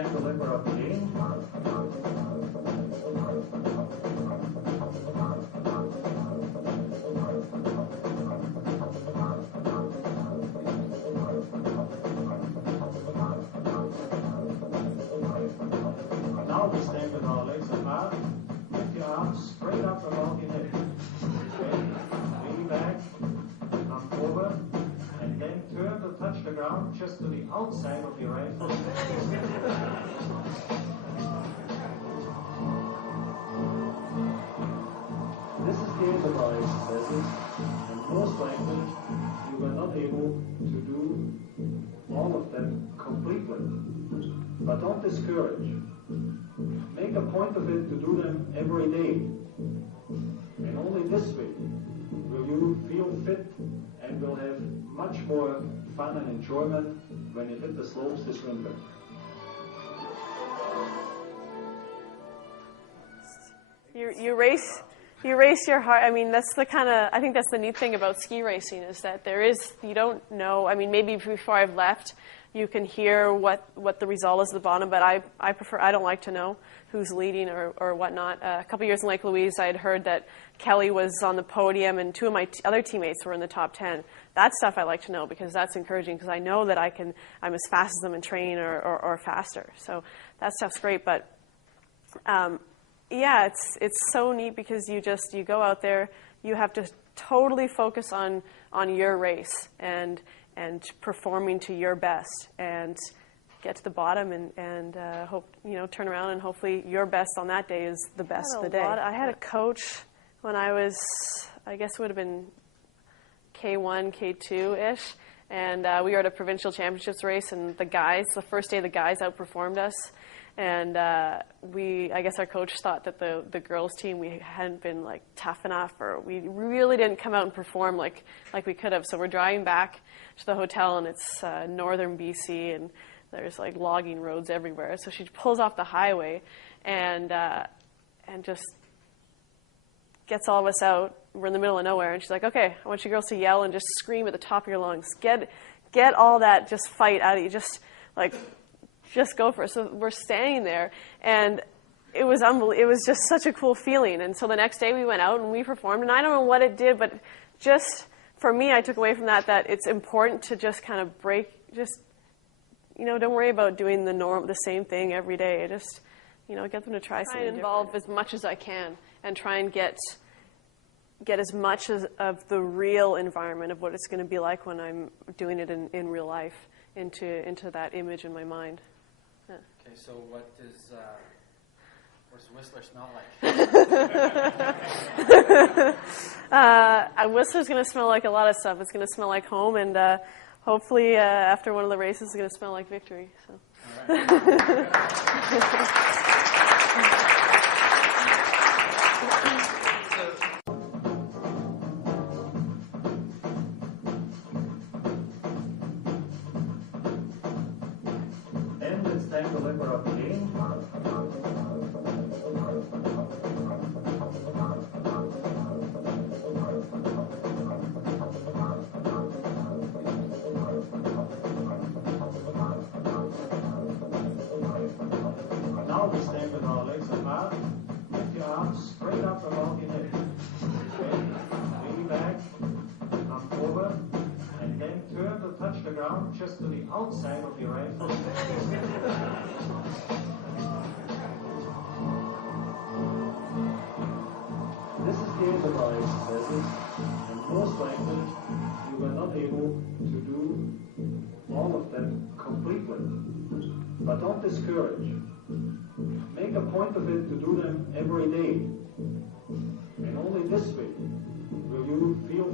time to deliver a plane. Now we stand with our legs apart. Lift your arms straight up above your head. Okay. Lean back, come forward, and then turn to touch the ground just to the outside of your right foot. This is the end of our exercises, and most likely you were not able to do all of them completely. But don't discourage. Make a point of it to do them every day. And only this way will you feel fit and will have much more fun and enjoyment when you hit the slopes this winter. You race your heart. I mean, that's the kind of, I think that's the neat thing about ski racing is that you don't know, I mean, maybe before I've left, you can hear what the result is at the bottom, but I don't like to know who's leading or whatnot. A couple years in Lake Louise, I had heard that Kelly was on the podium and two of my other teammates were in the top 10. That stuff I like to know because that's encouraging because I know that I'm as fast as them in train or faster. So that stuff's great, but yeah, it's so neat because you go out there, you have to totally focus on your race and performing to your best and get to the bottom and hope, turn around and hopefully your best on that day is the best of the day. I had a coach when I was, I guess it would have been K1, K2-ish, and we were at a provincial championships race and the first day the guys outperformed us. And I guess our coach thought that the girls team, we hadn't been like tough enough or we really didn't come out and perform like we could have. So we're driving back to the hotel and it's northern BC and there's like logging roads everywhere. So she pulls off the highway and just gets all of us out. We're in the middle of nowhere and she's like, okay, I want you girls to yell and just scream at the top of your lungs. Get all that just fight out of you. Just go for it. So we're standing there, and it was unbelievable. It was just such a cool feeling. And so the next day we went out and we performed, and I don't know what it did, but just for me, I took away from that it's important to just kind of break, don't worry about doing the same thing every day. Just, get them to try something different. Involve as much as I can and try and get as much of the real environment of what it's going to be like when I'm doing it in real life into that image in my mind. Yeah. Okay, so what's Whistler smell like? Whistler's going to smell like a lot of stuff. It's going to smell like home, and hopefully after one of the races, it's going to smell like victory. So. All right. Time to deliver a plane. Now we stand with our legs apart. Lift your arms straight up above your head. Okay. Lean back, come forward, and then turn to touch the ground just to the outside of your right foot. This is the end of our exercises, and most likely you were not able to do all of them completely. But don't discourage. Make a point of it to do them every day. And only this way will you feel